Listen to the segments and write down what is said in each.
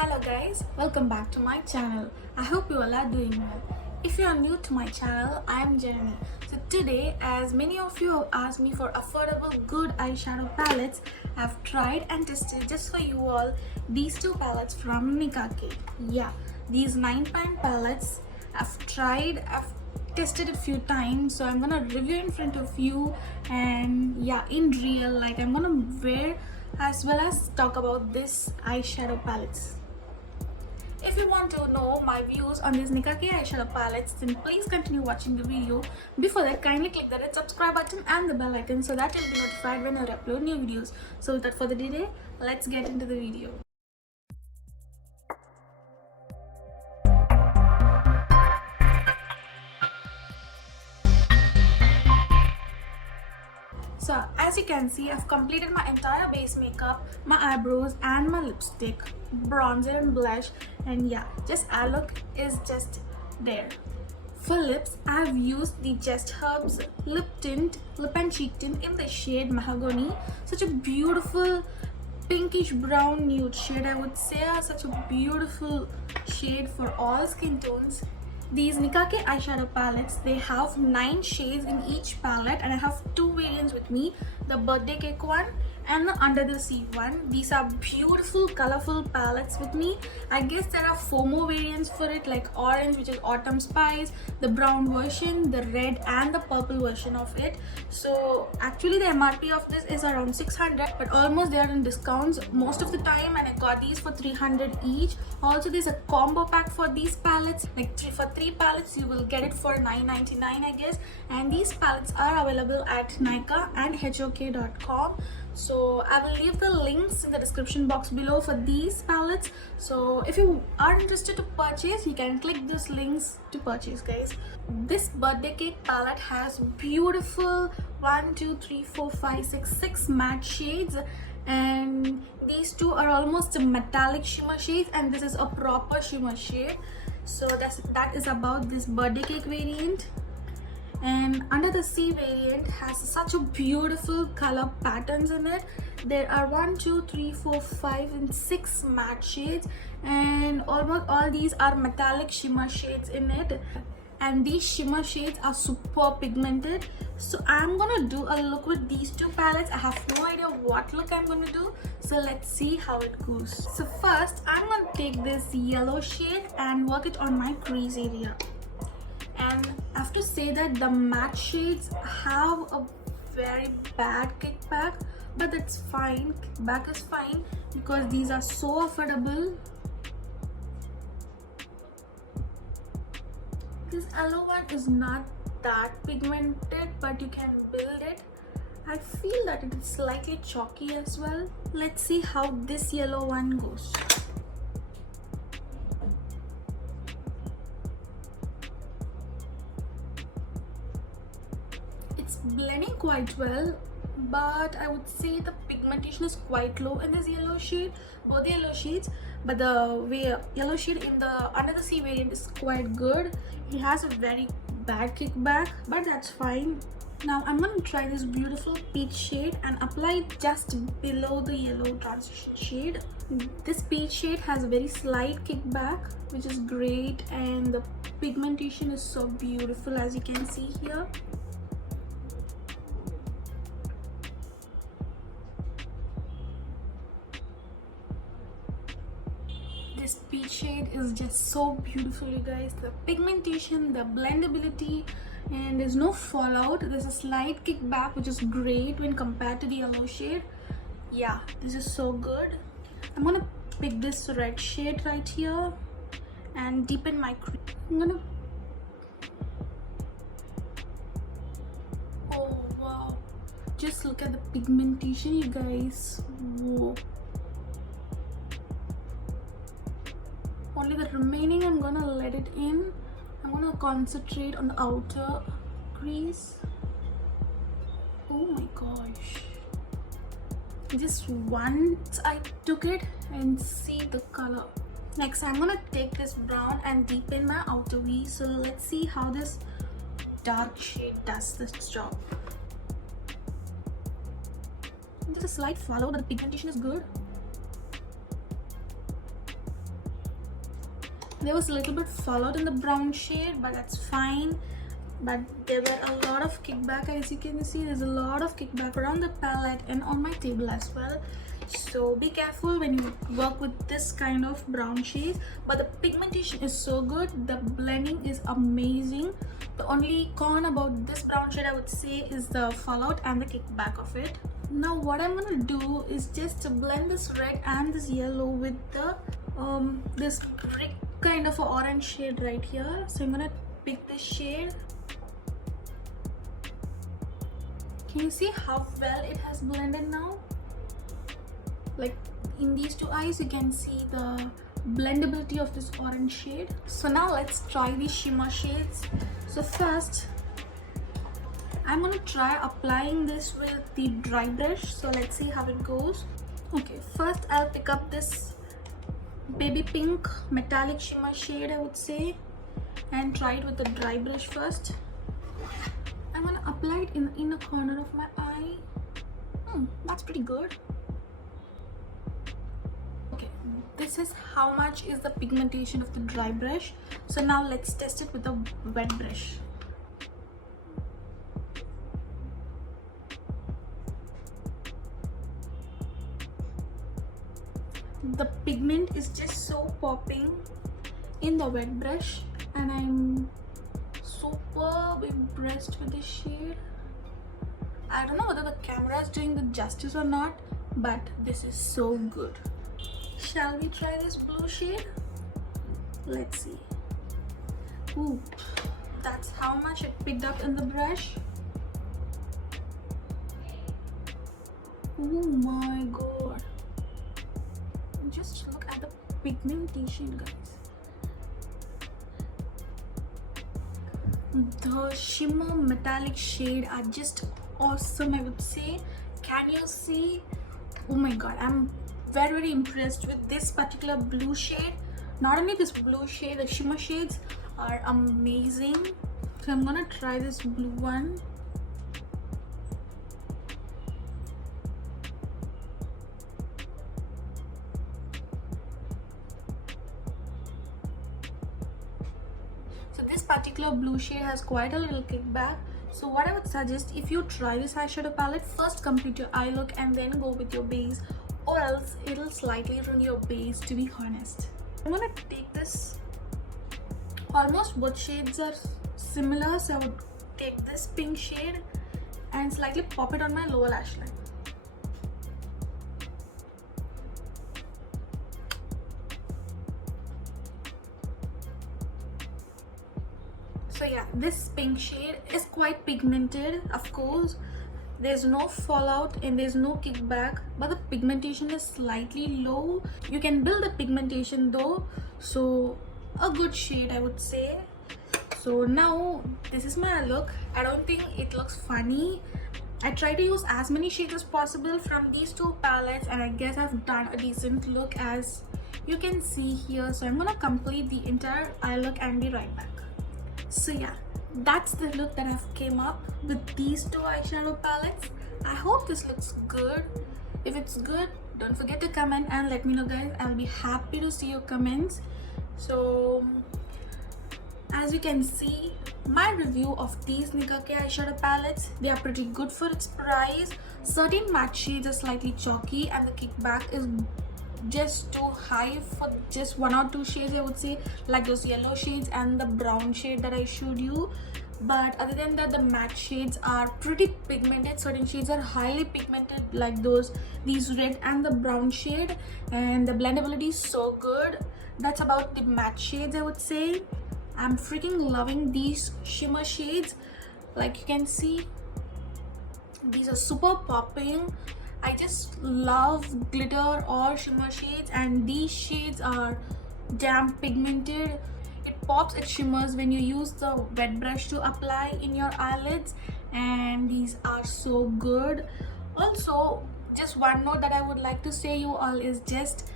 Hello guys, welcome back to my channel. I hope you all are doing well. If you are new to my channel, I am Jeremy. So today, as many of you have asked me for affordable good eyeshadow palettes, I've tried and tested just for you all these two palettes from Nikake. Yeah, these 9-pan palettes I've tested it few times, so I'm gonna review in front of you, and yeah, in real, like I'm gonna wear as well as talk about this eyeshadow palettes. If you want to know my views on these Nikake eyeshadow palettes, then please continue watching the video. Before that, kindly click the red subscribe button and the bell icon so that you'll be notified when I upload new videos. So without further delay, let's get into the video. So as you can see, I've completed my entire base makeup, my eyebrows and my lipstick, bronzer and blush, and yeah, just our look is just there. For lips, I've used the Just Herbs lip and cheek tint in the shade Mahogany. Such a beautiful pinkish brown nude shade, I would say. Such a beautiful shade for all skin tones. These Nikake eyeshadow palettes, they have 9 shades in each palette, and I have 2 variants with me, the birthday cake one and the under the sea one. These are beautiful colorful palettes with me. I guess there are 4 more variants for it, like orange, which is autumn spice, the brown version, the red and the purple version of it. So actually the MRP of this is around 600, but almost they are in discounts most of the time, and I got these for 300 each. Also there's a combo pack for these palettes, like for 3 palettes you will get it for $9.99 I guess, and these palettes are available at Nykaa and HOK.com. So I will leave the links in the description box below for these palettes. So if you are interested to purchase, you can click these links to purchase, guys. This birthday cake palette has beautiful 6 matte shades, and these 2 are almost metallic shimmer shades, and this is a proper shimmer shade. So that is about this birthday cake variant. And under the sea variant has such a beautiful color patterns in it. There are 5 and 6 matte shades, and almost all these are metallic shimmer shades in it, and these shimmer shades are super pigmented. So I'm gonna do a look with these 2 palettes. I have no idea what look I'm gonna do, so let's see how it goes. So first I'm gonna take this yellow shade and work it on my crease area. And I have to say that the matte shades have a very bad kickback, but that's fine. Kickback is fine because these are so affordable. This yellow one is not that pigmented, but you can build it. I feel that it is slightly chalky as well. Let's see how this yellow one goes. It's blending quite well, but I would say the pigmentation is quite low in this yellow shade, both the yellow shades, but the yellow shade in the under the sea variant is quite good. It has a very bad kickback, but that's fine. Now I'm going to try this beautiful peach shade and apply it just below the yellow transition shade. This peach shade has a very slight kickback, which is great, and the pigmentation is so beautiful, as you can see here. This peach shade is just so beautiful, you guys. The pigmentation, the blendability, and there's no fallout. There's a slight kickback, which is great when compared to the yellow shade. Yeah, this is so good. I'm gonna pick this red shade right here and deepen my crease. Oh wow, just look at the pigmentation, you guys. Whoa. Only the remaining I'm gonna let it in. I'm gonna concentrate on the outer crease. Oh my gosh, just once I took it and see the color. Next I'm gonna take this brown and deepen my outer V. So let's see how this dark shade does this job. There's a slight fallout, but the pigmentation is good. There was a little bit fallout in the brown shade, but that's fine. But there were a lot of kickback, as you can see. There's a lot of kickback around the palette and on my table as well. So be careful when you work with this kind of brown shades. But the pigmentation is so good, the blending is amazing. The only con about this brown shade I would say is the fallout and the kickback of it. Now what I'm gonna do is just to blend this red and this yellow with the this brick kind of a orange shade right here. So I'm gonna pick this shade. Can you see how well it has blended now? Like in these two eyes you can see the blendability of this orange shade. So now let's try these shimmer shades. So first I'm gonna try applying this with the dry brush. So let's see how it goes. Okay, first I'll pick up this baby pink metallic shimmer shade, I would say, and try it with the dry brush first. I'm gonna apply it in the inner corner of my eye. That's pretty good. Okay, this is how much is the pigmentation of the dry brush. So now let's test it with the wet brush. The pigment is just so popping in the wet brush, and I'm super impressed with this shade. I don't know whether the camera is doing the justice or not, but this is so good. Shall we try this blue shade? Let's see. Ooh, that's how much it picked up in the brush. Oh my god. Just look at the pigmentation, guys. The shimmer metallic shade are just awesome, I would say. Can you see? Oh my god, I'm very impressed with this particular blue shade. Not only this blue shade, the shimmer shades are amazing. So I'm gonna try this blue one. This particular blue shade has quite a little kickback. So what I would suggest, if you try this eyeshadow palette, first complete your eye look and then go with your base, or else it'll slightly ruin your base, to be honest. I'm gonna take this, almost both shades are similar, so I would take this pink shade and slightly pop it on my lower lash line. So yeah, this pink shade is quite pigmented, of course. There's no fallout and there's no kickback, but the pigmentation is slightly low. You can build the pigmentation though, so a good shade, I would say. So now this is my look. I don't think it looks funny. I try to use as many shades as possible from these two palettes, and I guess I've done a decent look, as you can see here. So I'm gonna complete the entire eye look and be right back. So yeah, that's the look that I've came up with these two eyeshadow palettes. I hope this looks good. If it's good, don't forget to comment and let me know, guys. I'll be happy to see your comments. So as you can see, my review of these Nicka K eyeshadow palettes, they are pretty good for its price. Certain matte shades are slightly chalky and the kickback is just too high for just one or two shades, I would say, like those yellow shades and the brown shade that I showed you. But other than that, the matte shades are pretty pigmented. Certain shades are highly pigmented, like these red and the brown shade, and the blendability is so good. That's about the matte shades, I would say. I'm freaking loving these shimmer shades. Like you can see, these are super popping. I just love glitter or shimmer shades, and these shades are damn pigmented. It pops, it shimmers when you use the wet brush to apply in your eyelids, and these are so good. Also, just one note that I would like to say you all is just,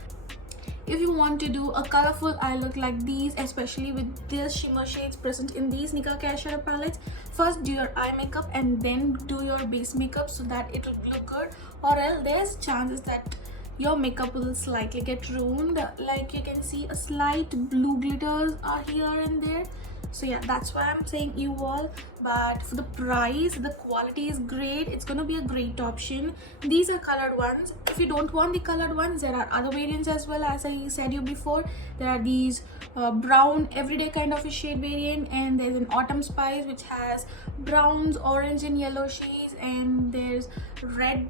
if you want to do a colorful eye look like these, especially with these shimmer shades present in these Nicka K eyeshadow palettes, first do your eye makeup and then do your base makeup so that it will look good, or else there's chances that your makeup will slightly get ruined. Like you can see a slight blue glitters are here and there. So yeah, that's why I'm saying you all. But for the price, the quality is great. It's gonna be a great option. These are colored ones. If you don't want the colored ones, there are other variants as well. As I said you before, there are these brown everyday kind of a shade variant, and there's an autumn spice which has browns, orange and yellow shades, and there's red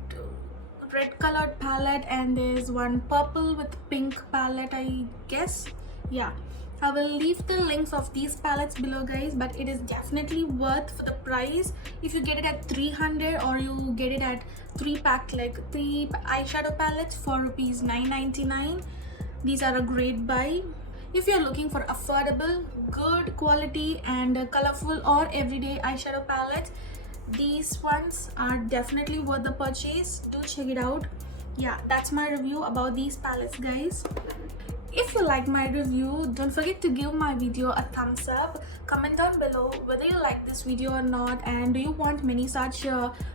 colored palette, and there's one purple with pink palette, I guess. Yeah, I will leave the links of these palettes below, guys, but it is definitely worth for the price. If you get it at 300 or you get it at 3-pack, like 3 eyeshadow palettes for rupees 9.99, these are a great buy. If you're looking for affordable, good quality and colorful or everyday eyeshadow palettes, these ones are definitely worth the purchase. Do check it out. Yeah, that's my review about these palettes, guys. If you like my review, don't forget to give my video a thumbs up. Comment down below whether you like this video or not, and do you want many such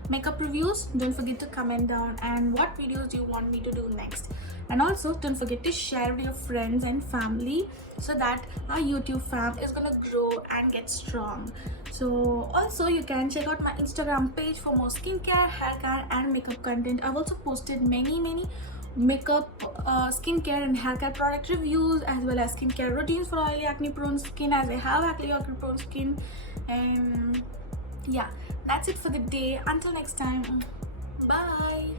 makeup reviews. Don't forget to comment down, and what videos do you want me to do next. And also don't forget to share with your friends and family so that our YouTube fam is gonna grow and get strong. So also you can check out my Instagram page for more skincare, hair care and makeup content. I've also posted many makeup, skincare and hair care product reviews, as well as skincare routines for oily acne prone skin, as I have acne prone skin. And yeah, that's it for the day. Until next time, bye.